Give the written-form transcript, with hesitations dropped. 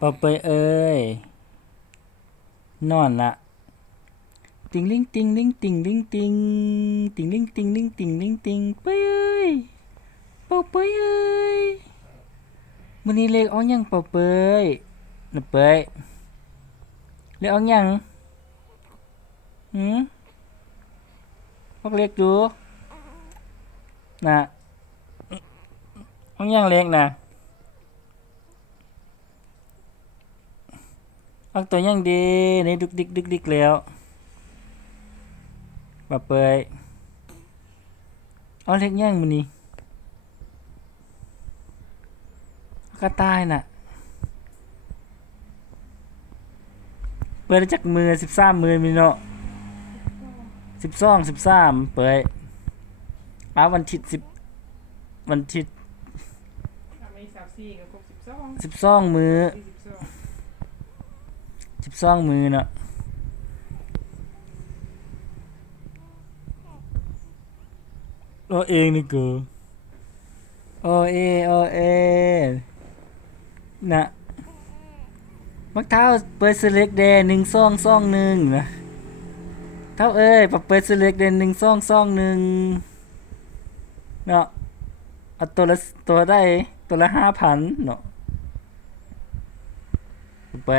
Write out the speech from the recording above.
ปอเปยเอ้ยนอนละติงลิงติงลิงติงลิงติงติงลิงติงลิงติงลิงติงเปยเอ้ยปอเปยเอ้ยมื้อนี้เลขออกยังปอเปยน่ะเปยเลขออกยังหือออกเลขดูน่ะออกยังเลขน่ะออกตัวยังดีนี่ดุกดิกดึกดิกแล้วปอเปยเอาเลขยังมื้อนี้กระต่ายน่ะเปิดได้จักมือ13มือมีเนาะ12 13เปยวันที่10วันที่ไม่34กับ62 12มือ42 12มือเนาะโอเองนี่กูโอเอโอเอนะมักเท้าเปิดสเล็กแดง1221นะเท่าเอ้ยปะเปิดสเล็กแดง1221เนาะเอาตัวละตัวได้ตัวละ 5,000 เนาะไป